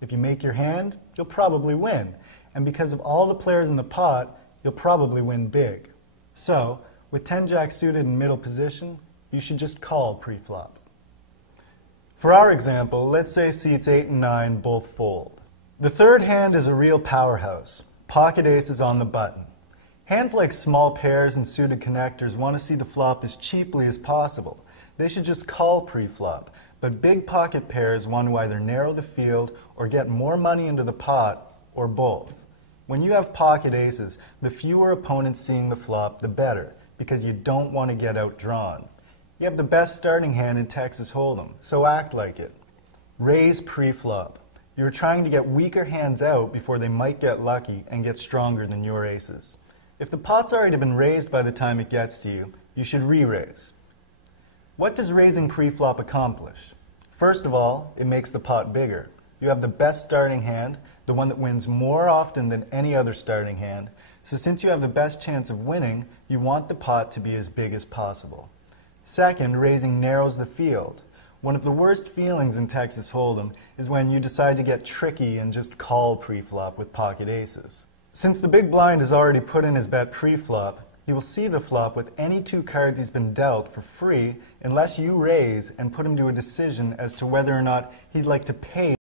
If you make your hand, you'll probably win. And because of all the players in the pot, you'll probably win big. So, with 10-jack suited in middle position, you should just call pre-flop. For our example, let's say seats 8 and 9 both fold. The third hand is a real powerhouse. Pocket ace is on the button. Hands like small pairs and suited connectors want to see the flop as cheaply as possible. They should just call pre-flop, but big pocket pairs want to either narrow the field or get more money into the pot, or both. When you have pocket aces, the fewer opponents seeing the flop, the better, because you don't want to get outdrawn. You have the best starting hand in Texas Hold'em, so act like it. Raise pre-flop. You're trying to get weaker hands out before they might get lucky and get stronger than your aces. If the pot's already been raised by the time it gets to you, you should re-raise. What does raising pre-flop accomplish? First of all, it makes the pot bigger. You have the best starting hand, the one that wins more often than any other starting hand, so since you have the best chance of winning, you want the pot to be as big as possible. Second, raising narrows the field. One of the worst feelings in Texas Hold'em is when you decide to get tricky and just call pre-flop with pocket aces. Since the big blind has already put in his bet pre-flop, he will see the flop with any two cards he's been dealt for free unless you raise and put him to a decision as to whether or not he'd like to pay